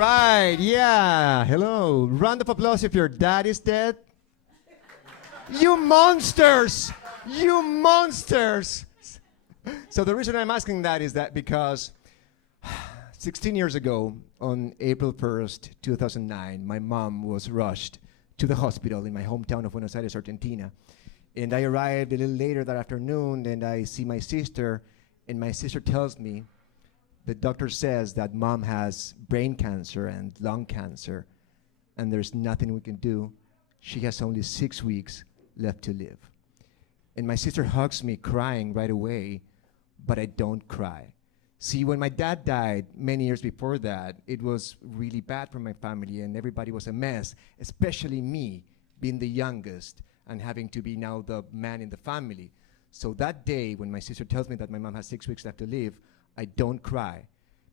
right, yeah. Hello. Round of applause if your dad is dead. You monsters! You monsters! So the reason I'm asking that is that because 16 years ago, on April 1st, 2009, my mom was rushed to the hospital in my hometown of Buenos Aires, Argentina. And I arrived a little later that afternoon, and I see my sister, and my sister tells me, the doctor says that mom has brain cancer and lung cancer, and there's nothing we can do. She has only 6 weeks left to live. And my sister hugs me crying right away, but I don't cry. See, when my dad died many years before that, it was really bad for my family and everybody was a mess, especially me, being the youngest and having to be now the man in the family. So that day, when my sister tells me that my mom has 6 weeks left to live, I don't cry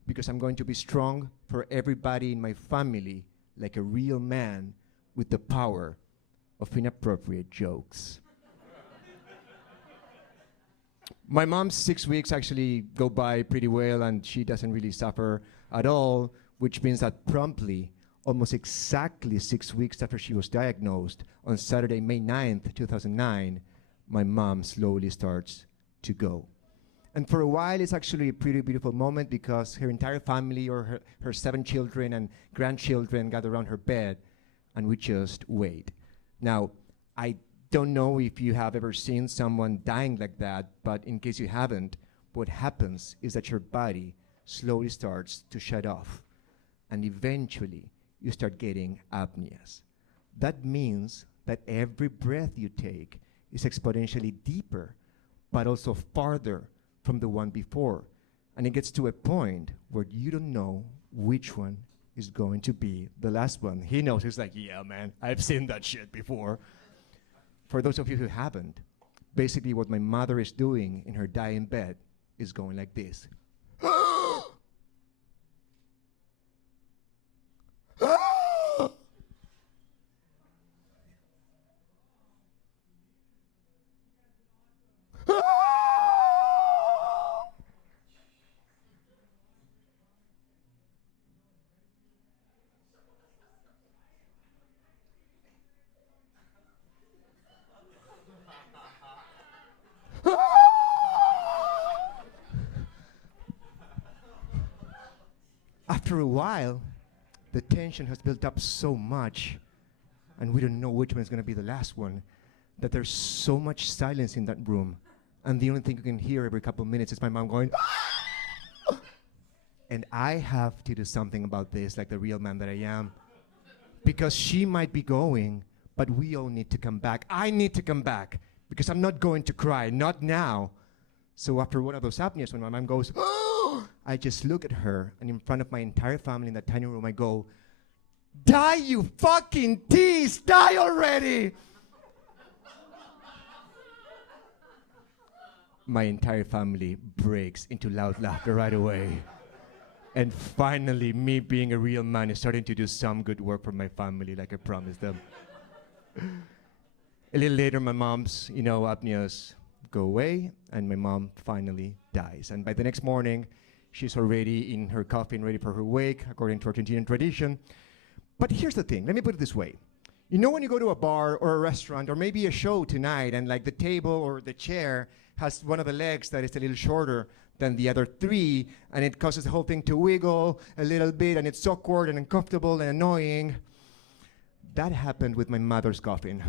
because I'm going to be strong for everybody in my family like a real man with the power of inappropriate jokes. My mom's 6 weeks actually go by pretty well and she doesn't really suffer at all, which means that promptly, almost exactly 6 weeks after she was diagnosed, on Saturday, May 9th, 2009, my mom slowly starts to go. And for a while, it's actually a pretty beautiful moment because her entire family or her 7 children and grandchildren gather around her bed and we just wait. Now, I don't know if you have ever seen someone dying like that, but in case you haven't, what happens is that your body slowly starts to shut off, and eventually you start getting apneas. That means that every breath you take is exponentially deeper, but also farther from the one before. And it gets to a point where you don't know which one is going to be the last one. He knows, he's like, yeah, man, I've seen that shit before. For those of you who haven't, basically what my mother is doing in her dying bed is going like this. After a while, the tension has built up so much, and we don't know which one is going to be the last one, that there's so much silence in that room, and the only thing you can hear every couple of minutes is my mom going, and I have to do something about this like the real man that I am, because she might be going, but we all need to come back. I need to come back, because I'm not going to cry, not now. So after one of those apneas, when my mom goes, I just look at her, and in front of my entire family in that tiny room, I go, die, you fucking tease, die already! My entire family breaks into loud laughter right away. And finally, me being a real man is starting to do some good work for my family, like I promised them. A little later, my mom's, apneas go away, and my mom finally dies. And by the next morning, she's already in her coffin, ready for her wake, according to Argentinian tradition. But here's the thing, let me put it this way. You know when you go to a bar or a restaurant or maybe a show tonight and like the table or the chair has one of the legs that is a little shorter than the other 3, and it causes the whole thing to wiggle a little bit, and it's awkward and uncomfortable and annoying. That happened with my mother's coffin.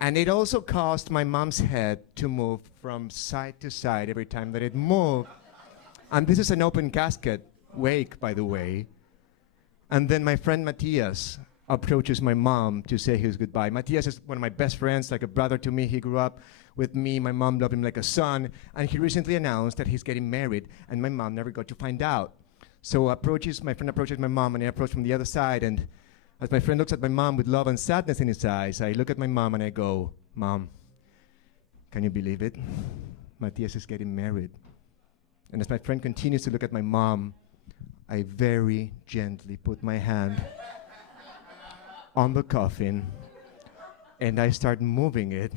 And it also caused my mom's head to move from side to side every time that it moved. And this is an open casket wake, by the way. And then my friend Matthias approaches my mom to say his goodbye. Matthias is one of my best friends, like a brother to me. He grew up with me. My mom loved him like a son. And he recently announced that he's getting married, and my mom never got to find out. So my friend approaches my mom, and I approach from the other side. And as my friend looks at my mom with love and sadness in his eyes, I look at my mom and I go, Mom, can you believe it? Matthias is getting married. And as my friend continues to look at my mom, I very gently put my hand on the coffin and I start moving it.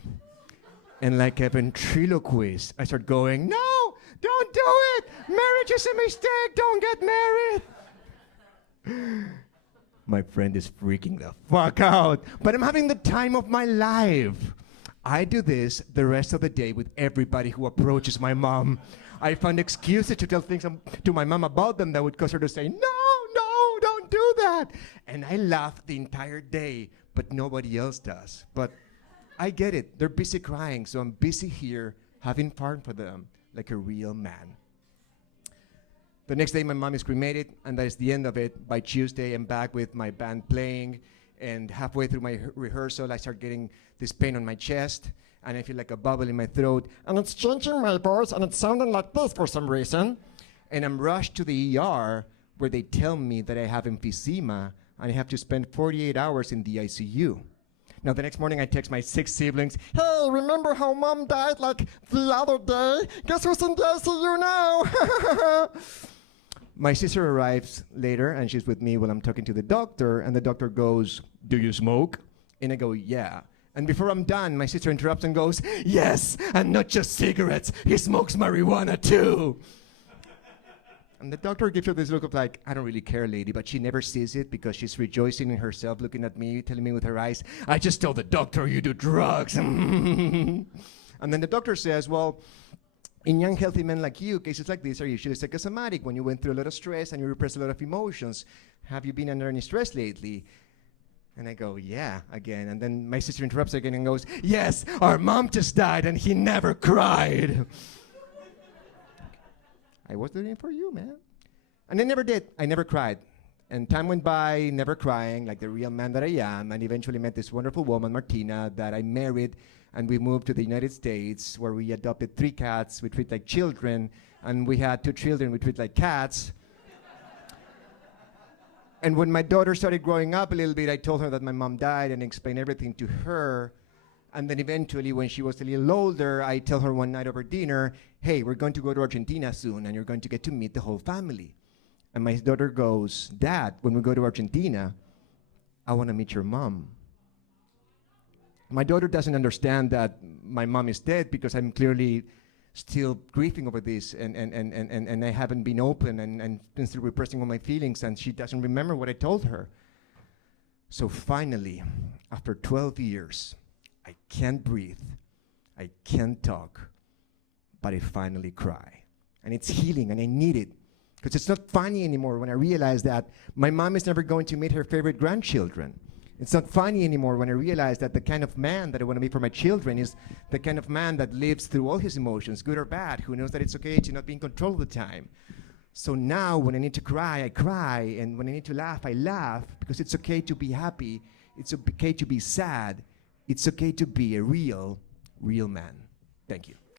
And like a ventriloquist, I start going, no, don't do it! Marriage is a mistake, don't get married! my friend is freaking the fuck out. But I'm having the time of my life. I do this the rest of the day with everybody who approaches my mom. I find excuses to tell things to my mom about them that would cause her to say, no, don't do that. And I laugh the entire day, but nobody else does. But I get it. They're busy crying, so I'm busy here having fun for them like a real man. The next day, my mom is cremated, and that is the end of it. By Tuesday, I'm back with my band playing, and halfway through my rehearsal, I start getting this pain on my chest, and I feel like a bubble in my throat, and it's changing my voice, and it's sounding like this for some reason. And I'm rushed to the ER, where they tell me that I have emphysema, and I have to spend 48 hours in the ICU. Now, the next morning, I text my 6 siblings, "Hey, remember how mom died like the other day? Guess who's in the ICU now?" My sister arrives later, and she's with me while I'm talking to the doctor, and the doctor goes, "Do you smoke?" And I go, "Yeah." And before I'm done, my sister interrupts and goes, "Yes, and not just cigarettes, he smokes marijuana too." And the doctor gives her this look of like, "I don't really care, lady," but she never sees it because she's rejoicing in herself, looking at me, telling me with her eyes, "I just told the doctor you do drugs." And then the doctor says, "Well, in young, healthy men like you, cases like this are usually psychosomatic when you went through a lot of stress and you repress a lot of emotions. Have you been under any stress lately?" And I go, "Yeah," again. And then my sister interrupts again and goes, "Yes, our mom just died and he never cried." I was doing it for you, man. And I never did. I never cried. And time went by, never crying, like the real man that I am, and eventually met this wonderful woman, Martina, that I married, and we moved to the United States, where we adopted 3 cats we treat like children, and we had 2 children we treat like cats. And when my daughter started growing up a little bit, I told her that my mom died and explained everything to her. And then eventually, when she was a little older, I tell her one night over dinner, "Hey, we're going to go to Argentina soon, and you're going to get to meet the whole family." And my daughter goes, "Dad, when we go to Argentina, I want to meet your mom." My daughter doesn't understand that my mom is dead because I'm clearly still grieving over this, and I haven't been open and still repressing all my feelings, and she doesn't remember what I told her. So finally, after 12 years, I can't breathe, I can't talk, but I finally cry. And it's healing, and I need it. Because it's not funny anymore when I realize that my mom is never going to meet her favorite grandchildren. It's not funny anymore when I realize that the kind of man that I want to be for my children is the kind of man that lives through all his emotions, good or bad, who knows that it's okay to not be in control all the time. So now when I need to cry, I cry, and when I need to laugh, I laugh, because it's okay to be happy, it's okay to be sad, it's okay to be a real man. Thank you.